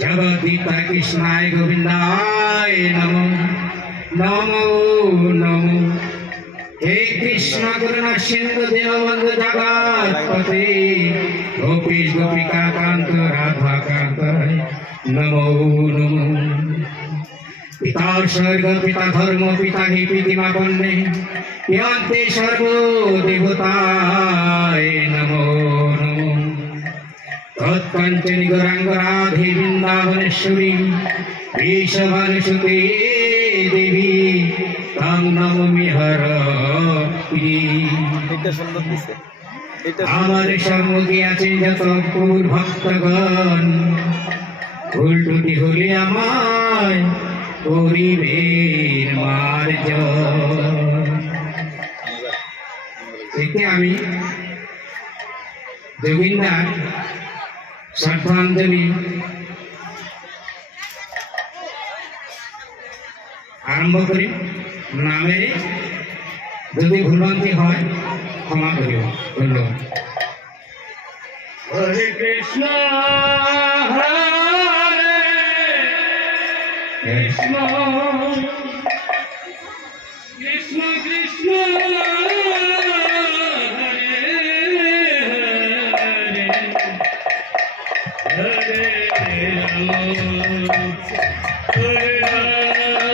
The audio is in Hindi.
जगदीता कृष्णाय गोविंदाय नमो नमो नमो। हे कृष्ण करुणा सिंधु दीनबंधु जगत्पते गोपीश गोपिका कांत राधा कांत नमो नमो। पिता स्वर्ग पिता धर्म पिता हि प्रीतिमा बन्ने यन्ते सर्व देवताय नमो नमो। तत्कंचनी गौरांग राधे वृंदावनेश्वरी वृषभानुसुते देवी तम नमामि हरि। আমার সম্মুখে আছেন যত পুর ভক্তগণ ভুল টুটি হলে আমায় করিবেন মার্জন। এতে আমি যোগিন্দার শ্রদ্ধাঞ্জলি আরম্ভ করি। নামের যদি ভুলভ্রান্তি হয় ক্ষমা করিও। ধন্যবাদ। হরে কৃষ্ণ হরে কৃষ্ণ কৃষ্ণ কৃষ্ণ हरे हरे राम हरे राम